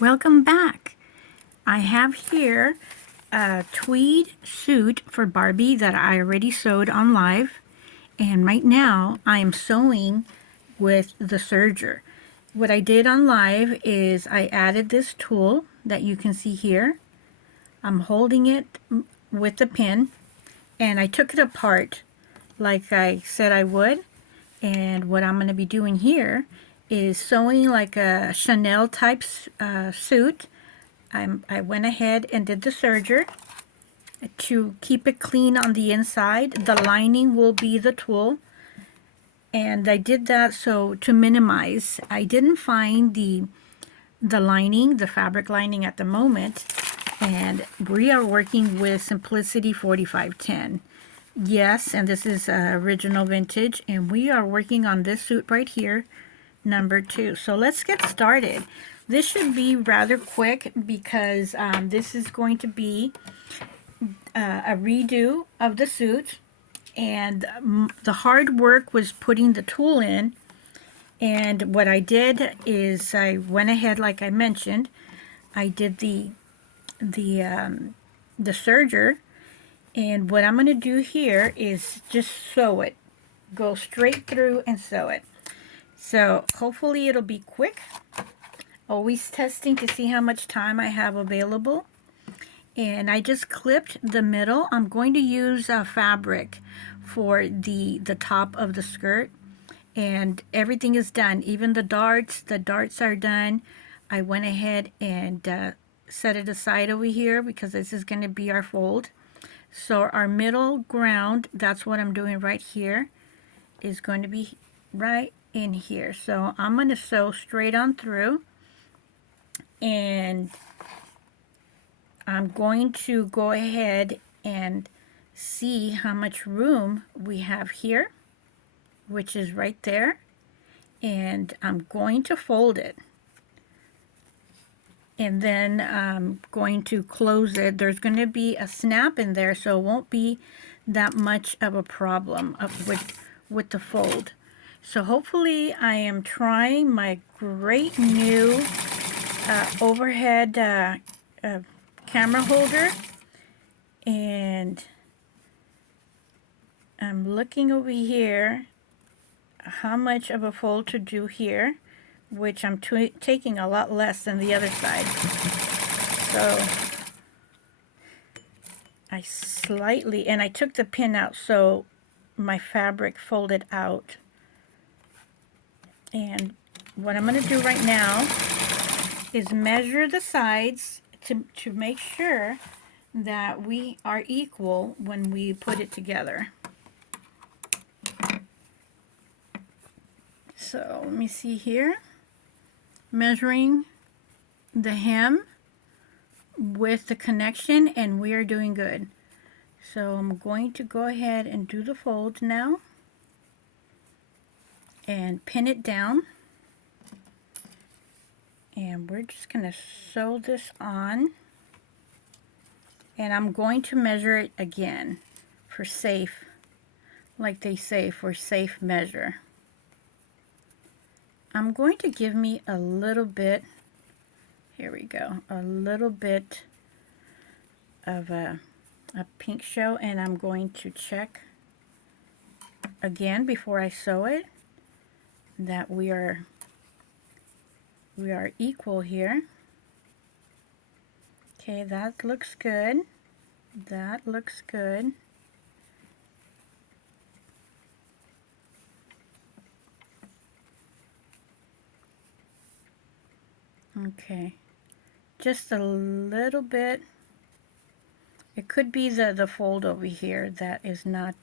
Welcome back. I have here a tweed suit for Barbie that I already sewed on live, and right now I am sewing with the serger. What I did on live is I added this tool that you can see here. I'm holding it with the pin, and I took it apart like I said I would. And what I'm going to be doing here is sewing like a Chanel type suit. I went ahead and did the serger to keep it clean on the inside. The lining will be the tulle, and I did that so to minimize. I didn't find the lining, the fabric lining at the moment, and we are working with Simplicity 4510. Yes, and this is original vintage, and we are working on this suit right here, number 2. So let's get started. This should be rather quick because this is going to be a redo of the suit, and the hard work was putting the tulle in. And what I did is I went ahead, like I mentioned, I did the serger. And what I'm going to do here is just sew it. Go straight through and sew it. So hopefully it'll be quick. Always testing to see how much time I have available. And I just clipped the middle. I'm going to use fabric for the top of the skirt. And everything is done. Even the darts are done. I went ahead and set it aside over here because this is going to be our fold. So our middle ground, that's what I'm doing right here, is going to be right in here. So I'm going to sew straight on through, and I'm going to go ahead and see how much room we have here, which is right there, and I'm going to fold it. And then I'm going to close it. There's going to be a snap in there, so it won't be that much of a problem with the fold. So hopefully I am trying my great new overhead camera holder, and I'm looking over here how much of a fold to do here, which I'm taking a lot less than the other side. So I slightly, and I took the pin out so my fabric folded out. And what I'm going to do right now is measure the sides to make sure that we are equal when we put it together. So let me see here. Measuring the hem with the connection, and we are doing good. So I'm going to go ahead and do the fold now and pin it down, and we're just going to sew this on, and I'm going to measure it again for safe, like they say, for safe measure. I'm going to give me a little bit, here we go, a little bit of a pink show, and I'm going to check again before I sew it that we are equal here. Okay, that looks good. That looks good. Okay, just a little bit. It could be the fold over here that is not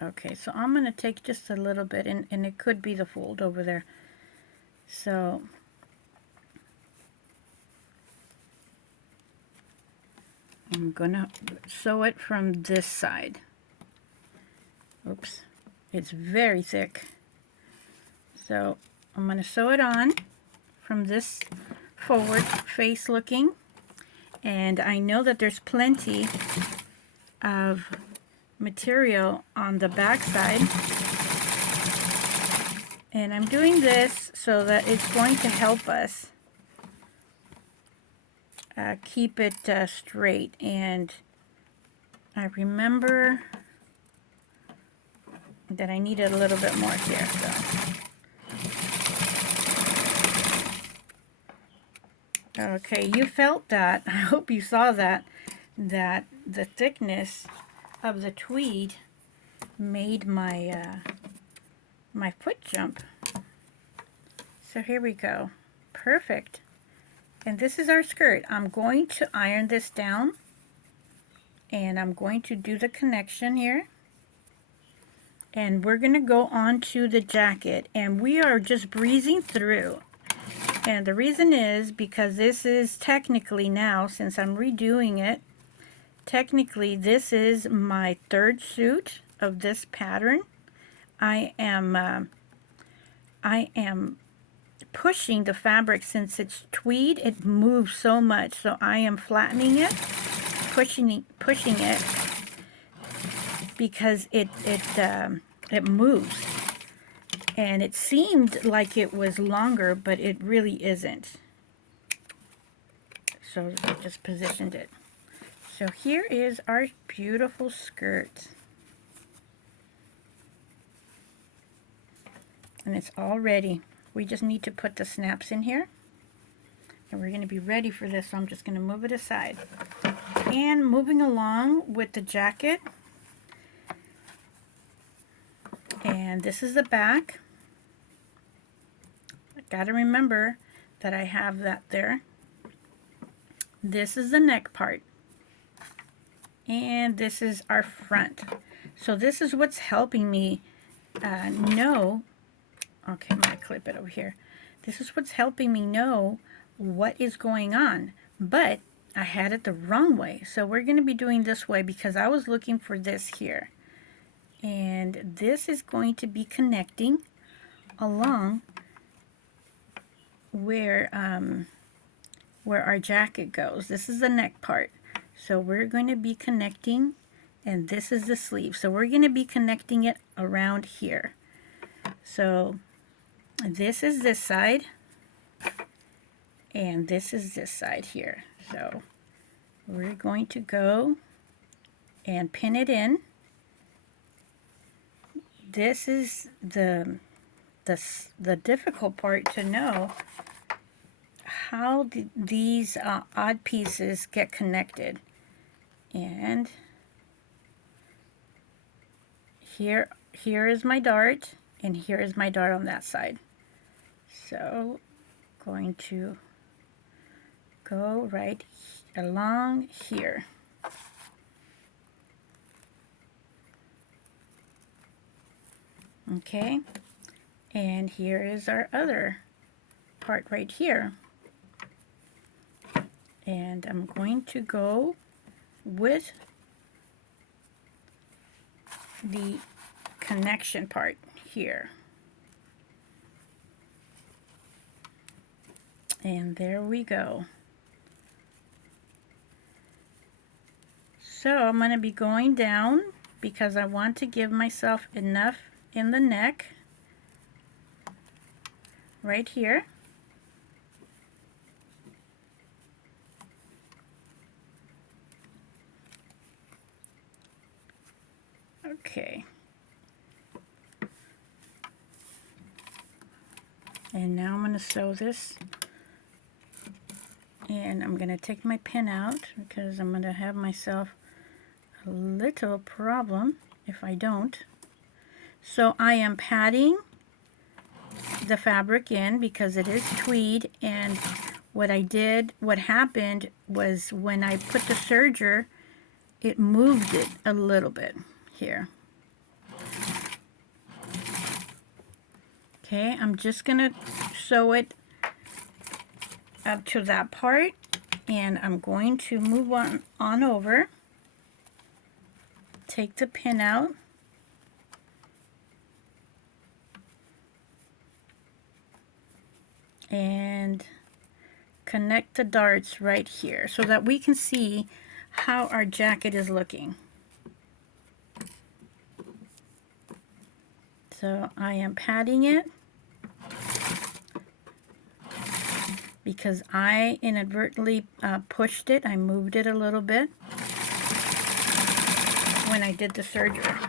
okay, so I'm going to take just a little bit, and it could be the fold over there. So I'm going to sew it from this side. Oops, it's very thick. So I'm going to sew it on from this forward face looking, and I know that there's plenty of material on the back side, And I'm doing this so that it's going to help us keep it straight. And I remember that I needed a little bit more here. So, okay, you felt that. I hope you saw that the thickness of the tweed made my my foot jump. So here we go. Perfect. And this is our skirt. I'm going to iron this down, and I'm going to do the connection here. And we're going to go on to the jacket, and we are just breezing through. And the reason is because this is technically now, since I'm redoing it, technically this is my third suit of this pattern. I am pushing the fabric. Since it's tweed, it moves so much, so I am flattening it, pushing it, because it moves. And it seemed like it was longer, but it really isn't. So I just positioned it. So here is our beautiful skirt. And it's all ready. We just need to put the snaps in here. And we're going to be ready for this, so I'm just going to move it aside. And moving along with the jacket. And this is the back. I got to remember that I have that there. This is the neck part. And this is our front. So this is what's helping me know. Okay, I'm going to clip it over here. This is what's helping me know what is going on. But I had it the wrong way. So we're going to be doing this way because I was looking for this here. And this is going to be connecting along where our jacket goes. This is the neck part. So we're going to be connecting, and this is the sleeve. So we're going to be connecting it around here. So this is this side, and this is this side here. So we're going to go and pin it in. This is the difficult part, to know how these odd pieces get connected. And here is my dart, and here is my dart on that side. So going to go right along here. Okay, and here is our other part right here. And I'm going to go with the connection part here. And there we go. So I'm going to be going down because I want to give myself enough in the neck right here. Okay. And now I'm going to sew this, and I'm going to take my pin out because I'm going to have myself a little problem if I don't. So I am padding the fabric in because it is tweed, and what happened was when I put the serger, it moved it a little bit here. Okay, I'm just gonna sew it up to that part, and I'm going to move on over, take the pin out, and connect the darts right here so that we can see how our jacket is looking. So I am padding it because I inadvertently pushed it. I moved it a little bit when I did the serger.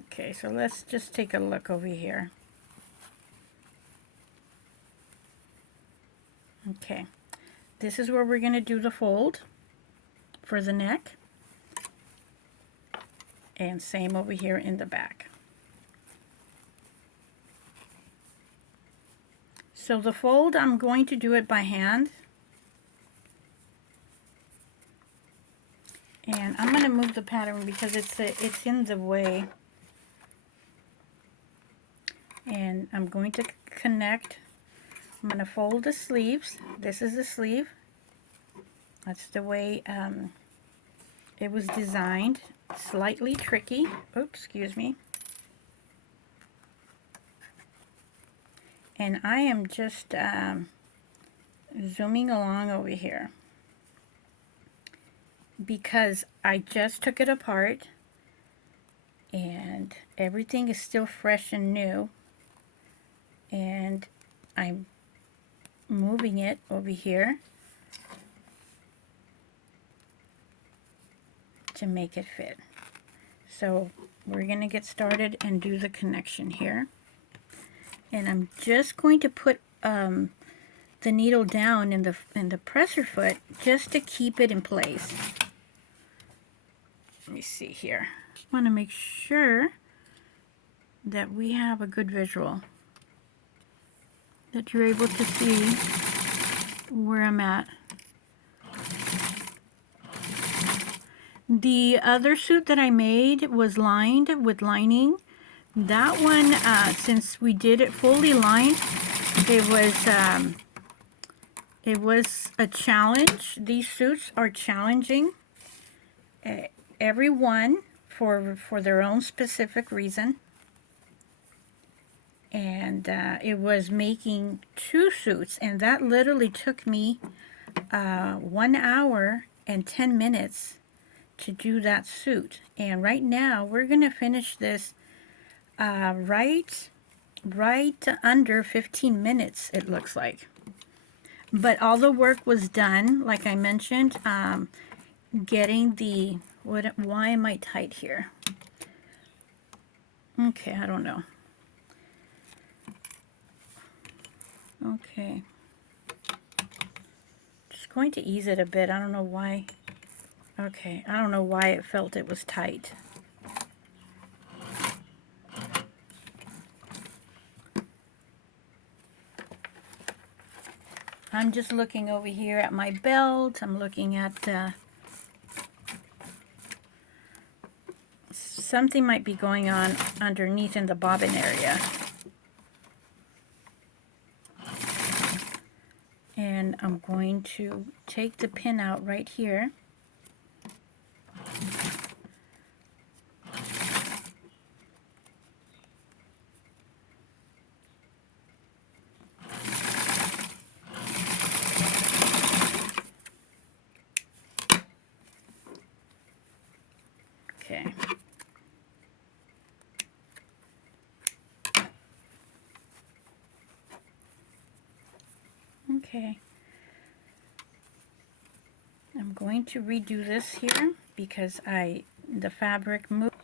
Okay, so let's just take a look over here. Okay, this is where we're going to do the fold for the neck, and same over here in the back. So the fold, I'm going to do it by hand, and I'm going to move the pattern because it's in the way. And I'm going to connect. I'm going to fold the sleeves. This is the sleeve. That's the way it was designed. Slightly tricky. Oops, excuse me. And I am just zooming along over here because I just took it apart and everything is still fresh and new. And I'm moving it over here to make it fit. So we're going to get started and do the connection here. And I'm just going to put the needle down in the presser foot just to keep it in place. Let me see here. I want to make sure that we have a good visual, that you're able to see where I'm at. The other suit that I made was lined with lining. That one, since we did it fully lined, it was a challenge. These suits are challenging, every one for their own specific reason. And it was making 2 suits, and that literally took me 1 hour and 10 minutes to do that suit. And right now we're gonna finish this right under 15 minutes, it looks like. But all the work was done, like I mentioned, getting the, why am I tight here? Okay, I don't know. Okay, just going to ease it a bit. I don't know why. Okay, I don't know why it felt it was tight. I'm just looking over here at my belt. I'm looking at something might be going on underneath in the bobbin area. And I'm going to take the pin out right here. Okay. Okay. I'm going to redo this here because the fabric moved.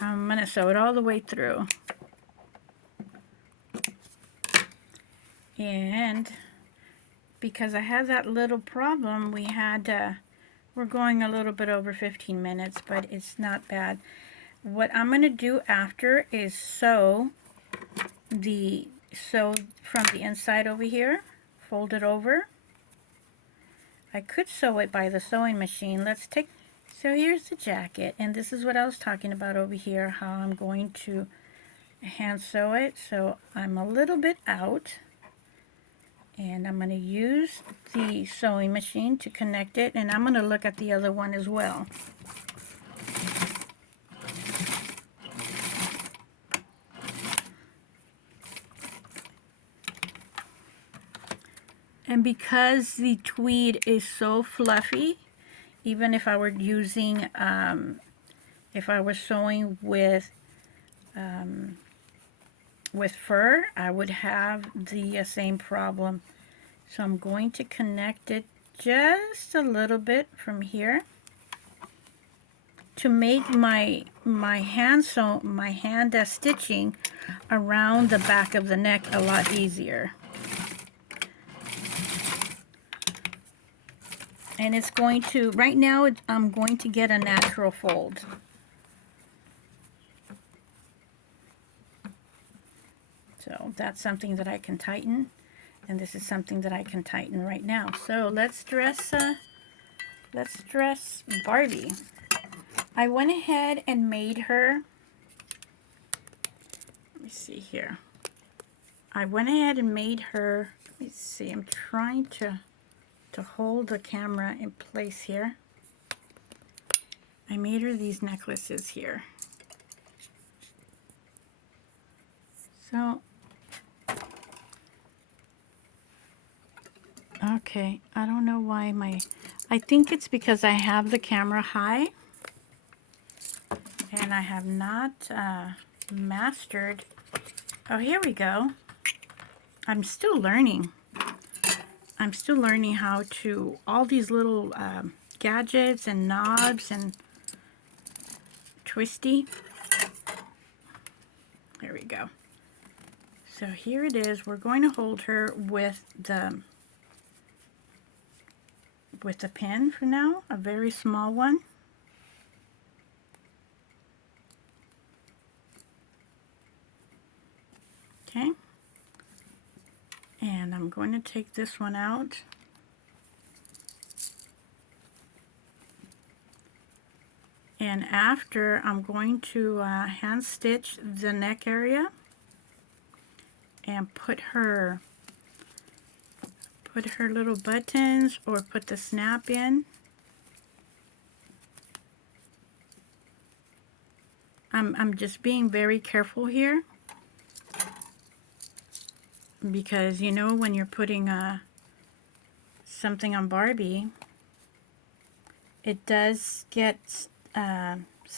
I'm going to sew it all the way through. And because I had that little problem, we're going a little bit over 15 minutes, but it's not bad. What I'm going to do after is sew from the inside over here, fold it over. I could sew it by the sewing machine. So here's the jacket, and this is what I was talking about over here, how I'm going to hand sew it. So I'm a little bit out, and I'm going to use the sewing machine to connect it, and I'm going to look at the other one as well. And because the tweed is so fluffy, even if I were using, if I was sewing with fur, I would have the same problem. So I'm going to connect it just a little bit from here to make my hand stitching around the back of the neck a lot easier. And it's going to, right now I'm going to get a natural fold. So that's something that I can tighten, and this is something that I can tighten right now. So let's dress Barbie. I went ahead and made her, let me see here. I went ahead and made her, let me see, I'm trying to hold the camera in place here. I made her these necklaces here. So, okay, I don't know why I think it's because I have the camera high and I have not mastered. Oh, here we go. I'm still learning. I'm still learning how to, all these little gadgets and knobs and twisty. There we go. So here it is. We're going to hold her with the pin for now, a very small one. Okay. And I'm going to take this one out. And after, I'm going to hand stitch the neck area and put her little buttons or put the snap in. I'm just being very careful here, because you know when you're putting something on Barbie, it does get